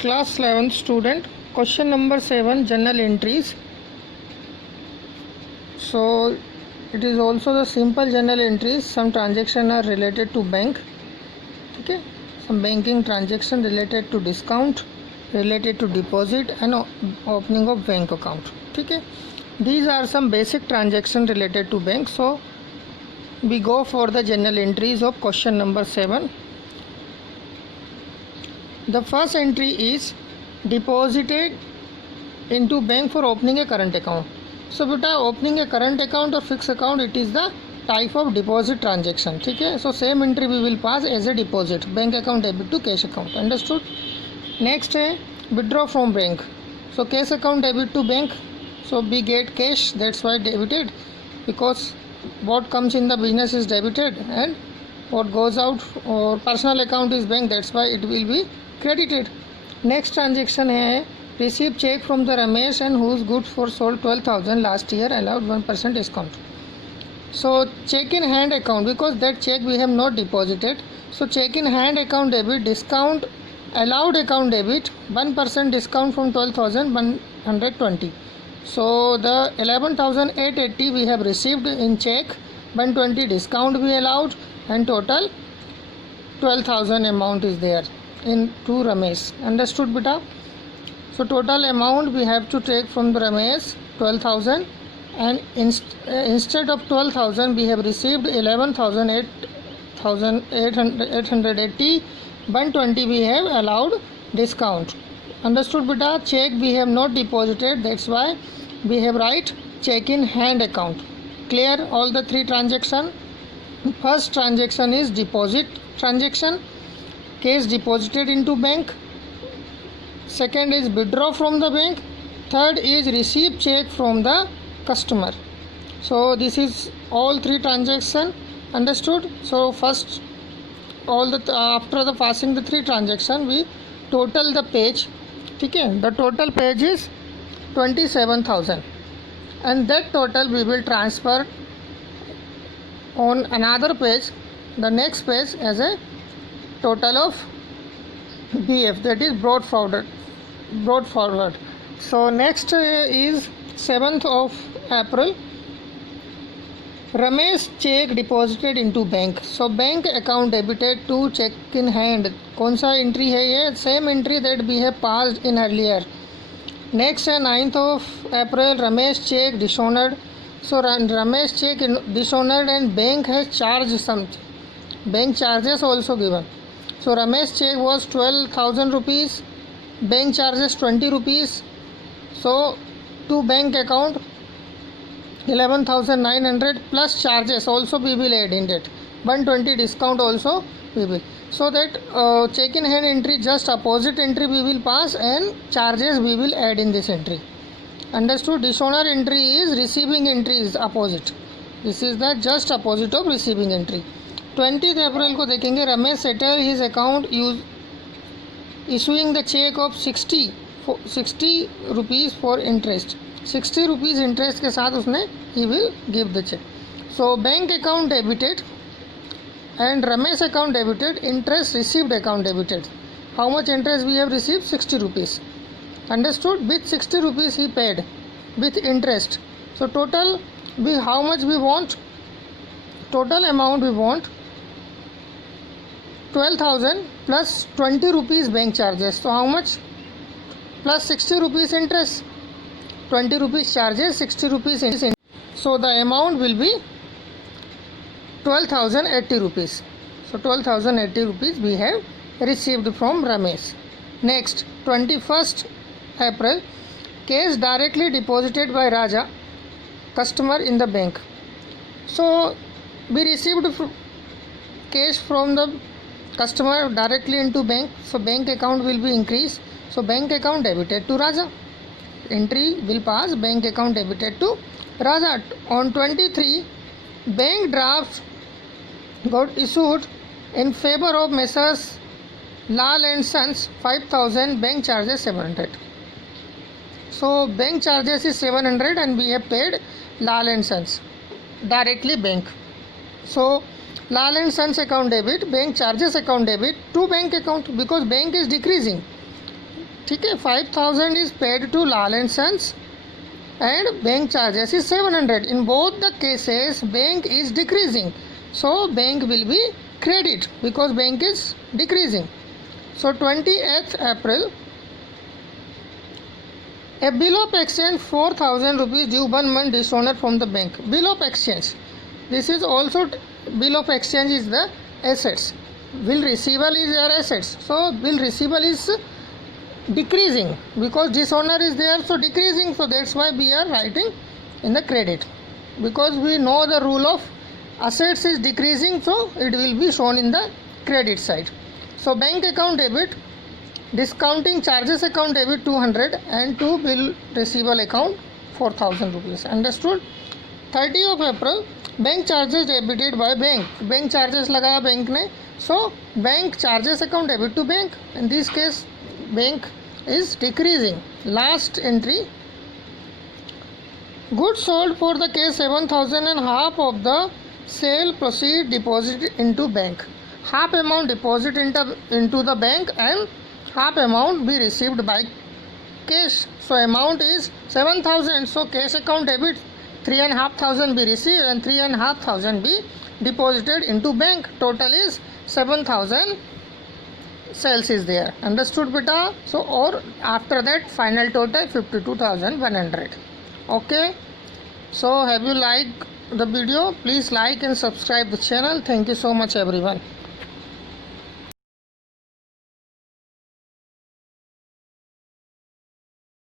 Class 11th student, question number 7, journal entries. So it is also the simple journal entries. Some transactions are related to bank, okay, some banking transaction related to discount, related to deposit and opening of bank account, okay. These are some basic transactions related to bank. So we go for the journal entries of question number 7. The first entry is deposited into bank for opening a current account. So beta, opening a current account or fixed account, it is the type of deposit transaction, okay. So same entry we will pass as a deposit, bank account debit to cash account, understood. Next है withdraw from bank. So cash account debit to bank, so we get cash, that's why debited, because what comes in the business is debited and what goes out or personal account is bank, that's why it will be credited. Next transaction है receive check from the Ramesh and whose goods for sold 12,000 last year allowed 1% discount. So check in hand account, because that check we have not deposited, so check in hand account debit, discount allowed account debit, 1% discount from 12,120. So the 11,880 we have received in check, 120 discount we allowed, and total 12,000 amount is there in to Ramesh, understood beta. So total amount we have to take from the Ramesh 12,000, and instead of 12,000 we have received 11,880, 120 we have allowed discount, understood beta. Check we have not deposited, that's why we have write check in hand account. Clear all the three transaction. First transaction is deposit transaction, cash deposited into bank. Second is withdraw from the bank. Third is receive check from the customer. So this is all three transaction, understood. So first all the after the passing the three transaction we total the page, okay. The total page is 27,000, and that total we will transfer on another page, the next page, as a total of BF, that is brought forward. So next is 7th of April, Ramesh check deposited into bank. So bank account debited to check in hand. कौन सा entry है ये? Same entry that we have passed in earlier. Next है 9th of April, Ramesh check dishonored. So Ramesh check dishonored and bank has charged something. Bank charges also given. So Ramesh check was 12,000 rupees, bank charges 20 rupees. So to bank account 11,900 plus charges also we will add in that, 120 discount also we will. So that check in hand entry just opposite entry we will pass and charges we will add in this entry, understood. Dishonor entry is receiving entry is opposite, this is the just opposite of receiving entry. 20th April को देखेंगे, Ramesh settle his account issuing the check of 60 rupees for interest. 60 rupees interest के साथ उसने he will give the check. So bank account debited and Ramesh account debited, interest received account debited. How much interest we have received? 60 rupees, understood. With 60 rupees he paid with interest. So total we how much we want? Total amount we want 12,000 plus 20 rupees bank charges. So how much? Plus 60 rupees interest, 20 rupees charges, 60 rupees interest. So the amount will be 12,080 rupees. So 12,080 rupees we have received from Ramesh. Next 21st April, cash directly deposited by Raja, customer in the bank. So we received cash from the customer directly into bank, so bank account will be increased. So bank account debited to Raja, entry will pass bank account debited to Raja. On 23, bank draft got issued in favor of Messrs Lal and Sons, 5,000, bank charges 700. So bank charges is 700 and we have paid Lal and Sons directly bank. So Lal and Sons account debit, bank charges account debit to bank account, because bank is decreasing. ठीक है. 5,000 is paid to Lal and Sons and bank charges is 700. In both the cases bank is decreasing, so bank will be credit because bank is decreasing. So 28th April, a bill of exchange 4,000 rupees due 1 month dishonor from the bank. Bill of exchange, this is also bill of exchange is the assets. Bill receivable is your assets, so bill receivable is decreasing because dishonor is there, so decreasing, so that's why we are writing in the credit, because we know the rule of assets is decreasing, so it will be shown in the credit side. So bank account debit, discounting charges account debit 200 and to bill receivable account 4,000 rupees. Understood? 30th of April, bank charges debited by bank. Bank charges लगाया bank ने, so bank charges account debit to bank. In this case bank is decreasing. Last entry, goods sold for the case 7,000 and half of the sale proceed deposited into bank. Half amount deposit into the bank and half amount be received by cash. So amount is 7,000, so cash account debit 3,500 be received and 3,500 be deposited into bank. Total is 7,000 sales is there. Understood beta? So or after that final total 52,100. Okay, so have you liked the video? Please like and subscribe the channel. Thank you so much everyone.